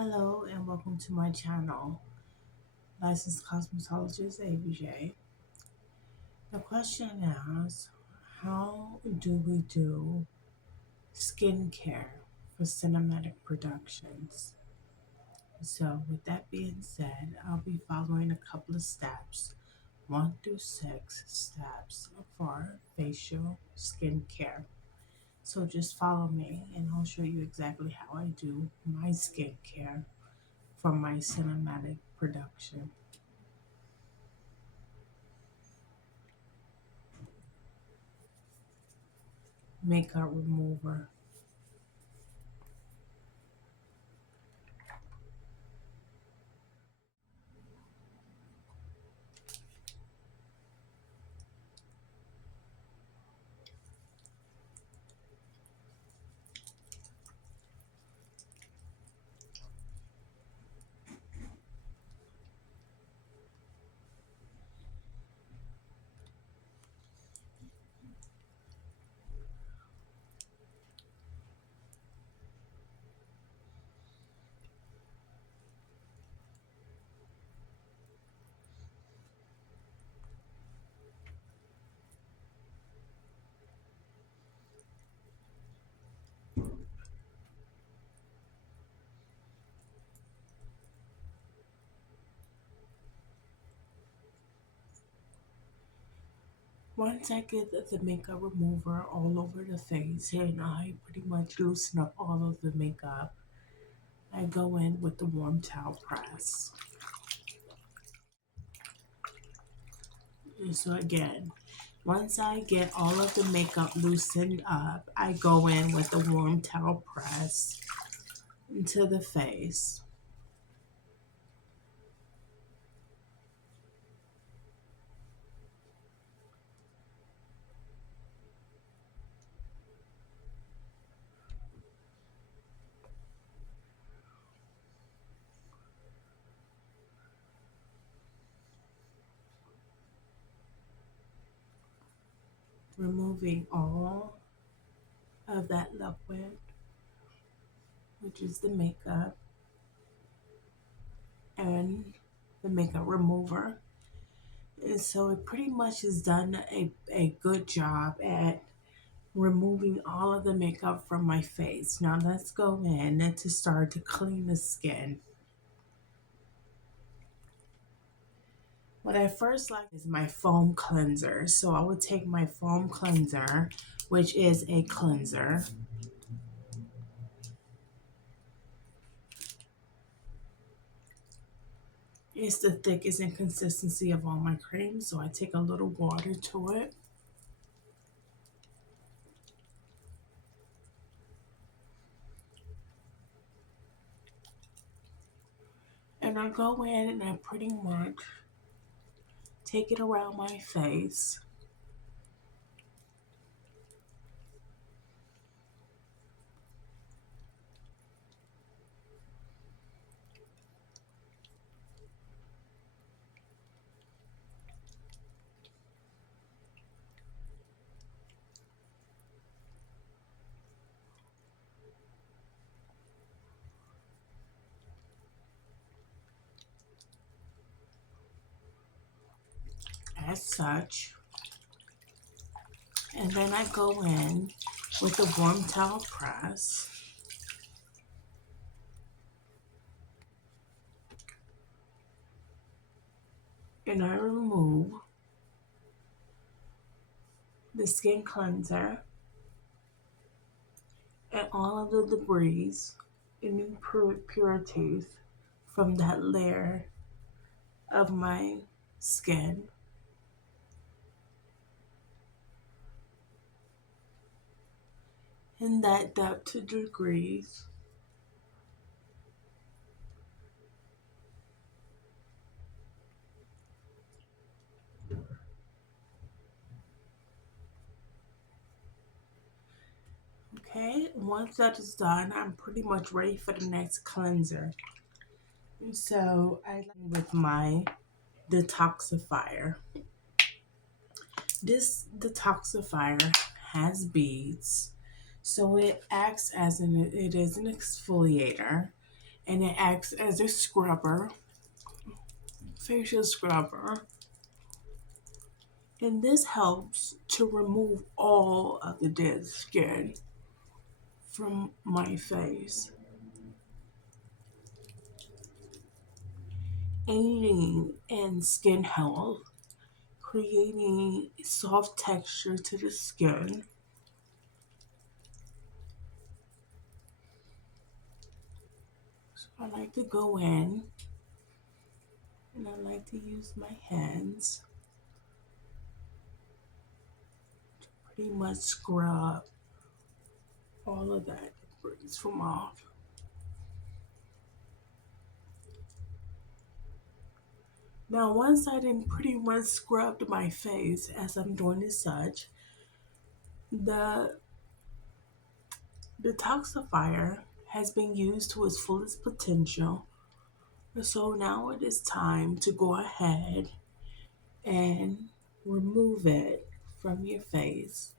Hello and welcome to my channel, Licensed Cosmetologist ABJ. The question asks, how do we do skincare for cinematic productions? So with that being said, I'll be following a couple of steps, 1 through 6 steps for facial skincare. So just follow me and I'll show you exactly how I do my skincare for my cinematic production. Makeup remover. Once I get the makeup remover all over the face and I pretty much loosen up all of the makeup, I go in with the warm towel press. And so again, once I get all of the makeup loosened up, I go in with the warm towel press into the face. Removing all of that liquid, which is the makeup, and the makeup remover. And so it pretty much has done a good job at removing all of the makeup from my face. Now let's go in and to start to clean the skin. What I first like is my foam cleanser. So I would take my foam cleanser, which is a cleanser. It's the thickest in consistency of all my creams, so I take a little water to it. And I go in and I pretty much take it around my face. As such, and then I go in with the warm towel press and I remove the skin cleanser and all of the debris and impurities from that layer of my skin. And that depth to degrees. Okay, once that is done, I'm pretty much ready for the next cleanser. And so I with my detoxifier. This detoxifier has beads, so it acts as it is an exfoliator, and it acts as a scrubber, facial scrubber, and this helps to remove all of the dead skin from my face, aiding in skin health, creating soft texture to the skin. So I like to go in and I like to use my hands to pretty much scrub all of that debris from off. Now, once I done pretty much scrubbed my face as I'm doing as such, the detoxifier has been used to its fullest potential. So now it is time to go ahead and remove it from your face.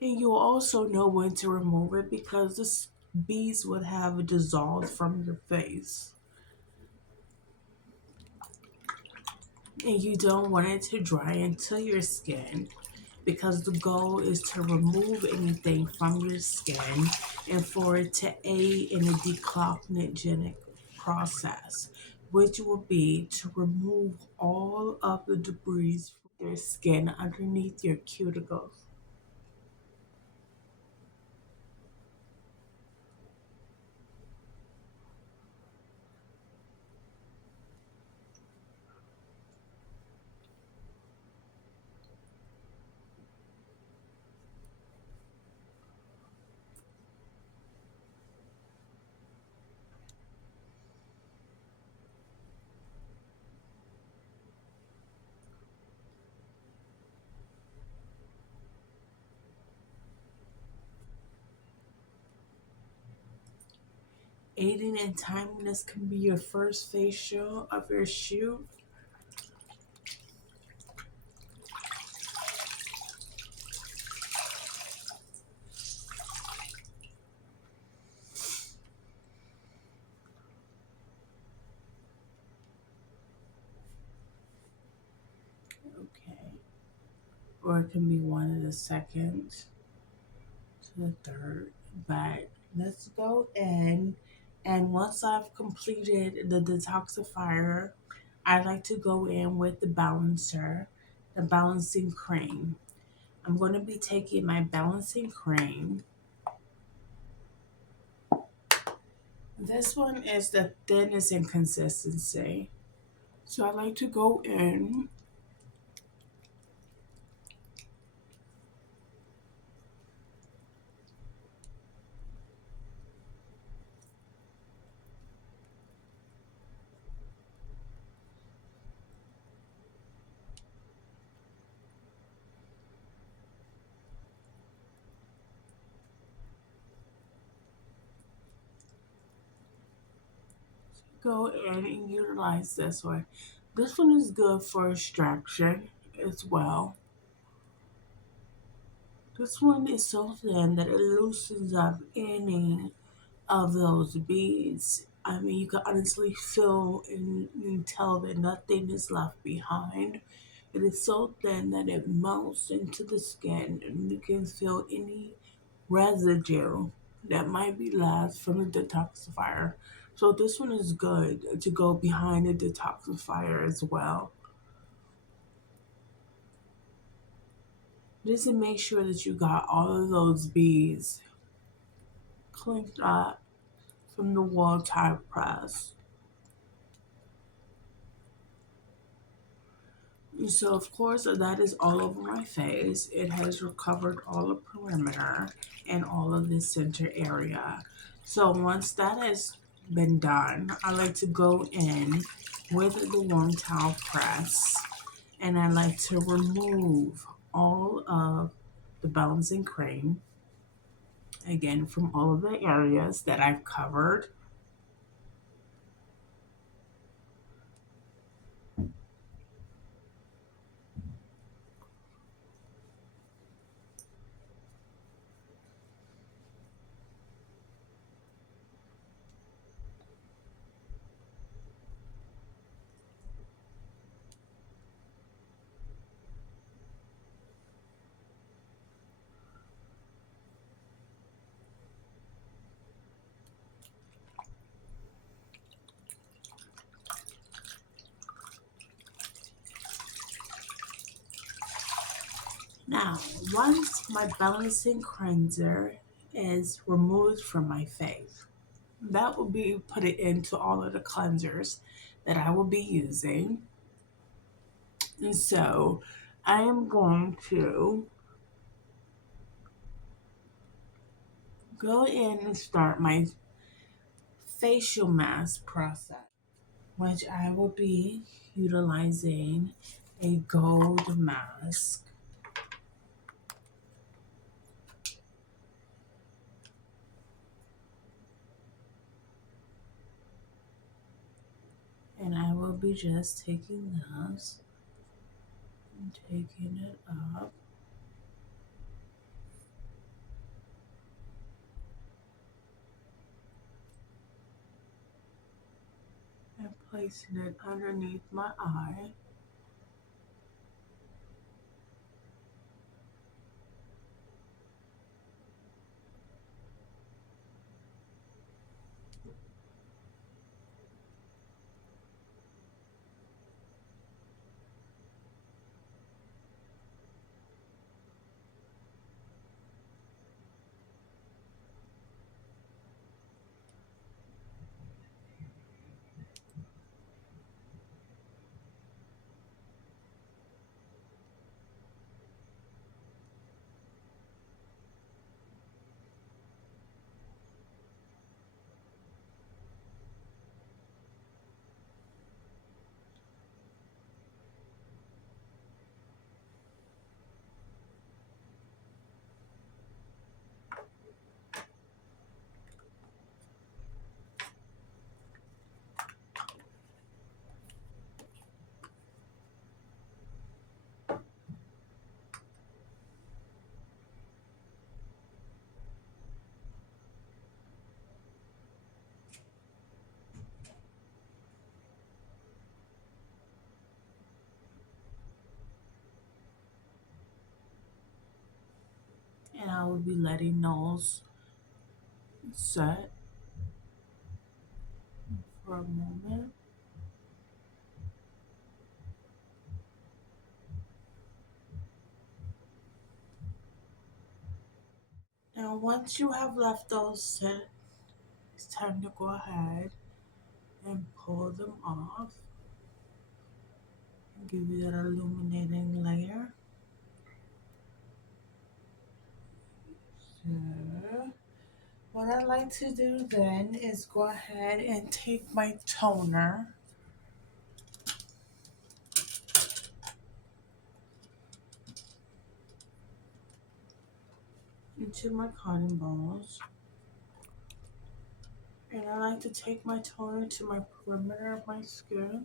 And you'll also know when to remove it because the bees would have dissolved from your face. And you don't want it to dry into your skin because the goal is to remove anything from your skin and for it to aid in the declopogenic process, which will be to remove all of the debris from your skin underneath your cuticles. 8 and timeliness can be your first facial of your shoot. Okay. Or it can be one of the second to the third. But let's go in. And once I've completed the detoxifier, I like to go in with the balancer, the balancing cream. I'm going to be taking my balancing cream. This one is the thinnest in consistency. So I like to go in go in and utilize this one. This one is good for extraction as well. This one is so thin that it loosens up any of those beads. I mean, you can honestly feel and tell that nothing is left behind. It is so thin that it melts into the skin and you can feel any residue that might be left from the detoxifier. So this one is good to go behind the detoxifier as well. Just to make sure that you got all of those beads cleaned up from the wall tire press. So of course that is all over my face. It has recovered all the perimeter and all of the center area. So once that has been done, I like to go in with the warm towel press and I like to remove all of the balancing cream again from all of the areas that I've covered. Now, once my balancing cleanser is removed from my face, that will be put it into all of the cleansers that I will be using. And so I am going to go in and start my facial mask process, which I will be utilizing a gold mask. And I will be just taking this and taking it up and placing it underneath my eye. And I will be letting those set for a moment. Now, once you have left those set, it's time to go ahead and pull them off and give you that illuminating layer. So, what I like to do then is go ahead and take my toner into my cotton balls. And I like to take my toner to my perimeter of my skin.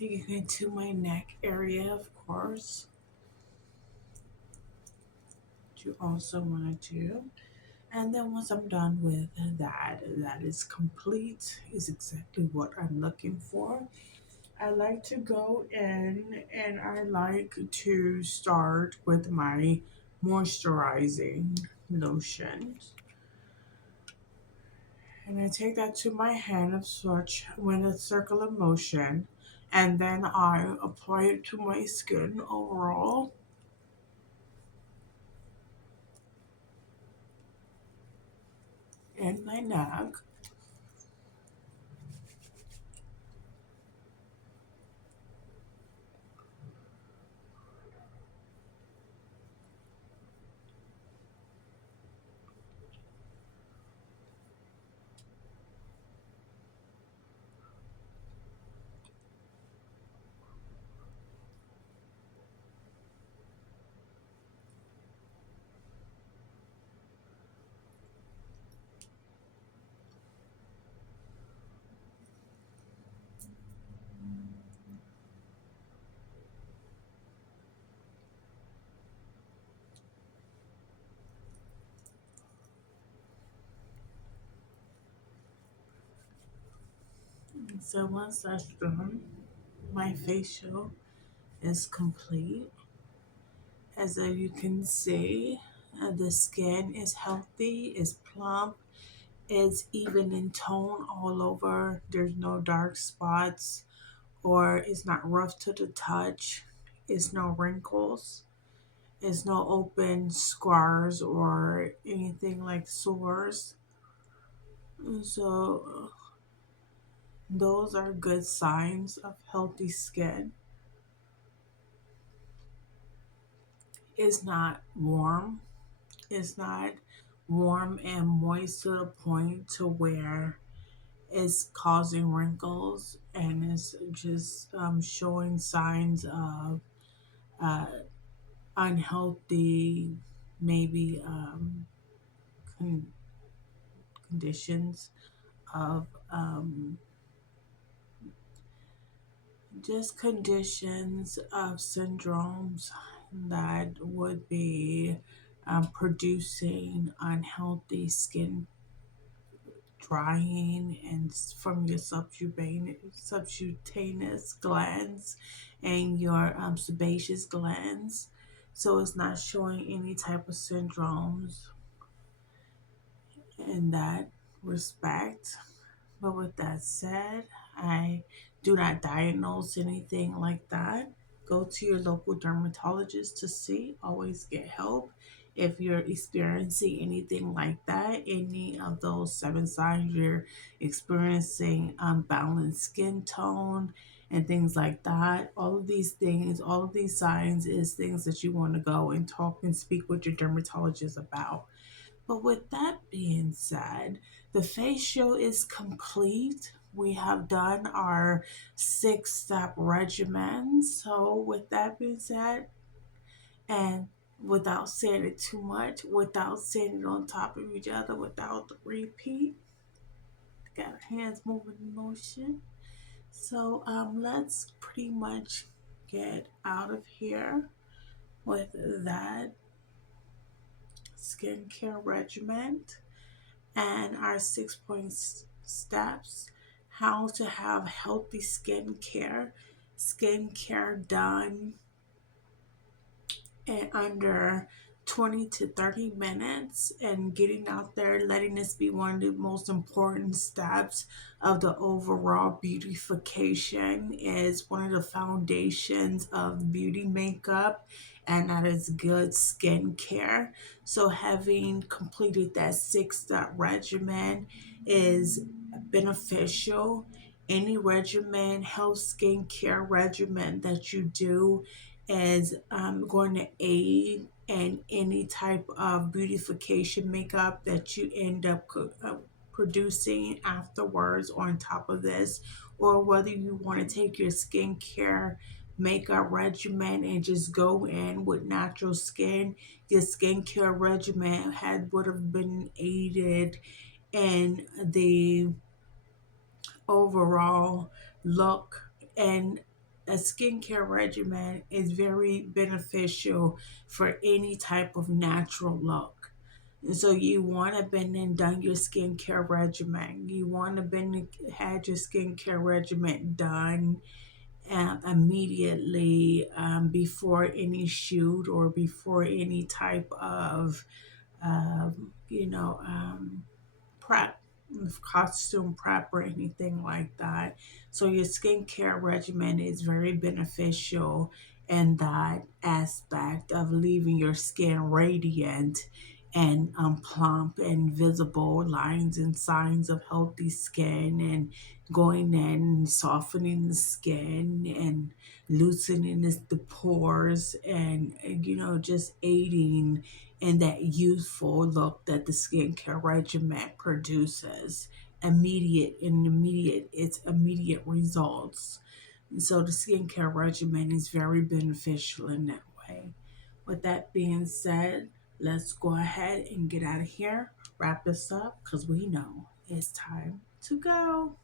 Taking it into my neck area, of course, which you also want to do. And then once I'm done with that, that is complete, is exactly what I'm looking for. I like to go in and I like to start with my moisturizing lotion. And I take that to my hand of such with a circular motion. And then I apply it to my skin overall. And my neck. So once that's done, my facial is complete. As you can see, the skin is healthy, is plump, it's even in tone all over. There's no dark spots or it's not rough to the touch. It's no wrinkles. It's no open scars or anything like sores. So those are good signs of healthy skin. It's not warm. It's not warm and moist to the point to where it's causing wrinkles and it's just showing signs of uh, unhealthy, maybe con- conditions of just conditions of syndromes that would be producing unhealthy skin drying and from your subcutaneous glands and your sebaceous glands. So it's not showing any type of syndromes in that respect. But with that said, I do not diagnose anything like that. Go to your local dermatologist to see. Always get help. If you're experiencing anything like that, any of those seven signs you're experiencing unbalanced skin tone and things like that, all of these things, all of these signs is things that you want to go and talk and speak with your dermatologist about. But with that being said, the facial is complete. We have done our 6 step regimen. So, with that being said, and without saying it too much, without saying it on top of each other, without the repeat, got our hands moving in motion. So, let's pretty much get out of here with that skincare regimen and our 6 point steps how to have healthy skincare done in under 20 to 30 minutes and getting out there, letting this be one of the most important steps of the overall beautification is one of the foundations of beauty makeup, and that is good skincare. So having completed that 6 step regimen is beneficial. Any regimen, health skincare regimen that you do is going to aid in any type of beautification makeup that you end up producing afterwards on top of this, or whether you want to take your skincare makeup regimen and just go in with natural skin. Your skincare regimen would have been aided in the overall look, and a skincare regimen is very beneficial for any type of natural look. And so you want to been and done your skincare regimen. You want to been had your skincare regimen done immediately before any shoot or before any type of you know prep, costume prep, or anything like that. So your skincare regimen is very beneficial in that aspect of leaving your skin radiant and plump and visible lines and signs of healthy skin, and going in and softening the skin and loosening the pores, and just aiding and that youthful look that the skincare regimen produces. It's immediate results. And so the skincare regimen is very beneficial in that way. With that being said, let's go ahead and get out of here, wrap this up, because we know it's time to go.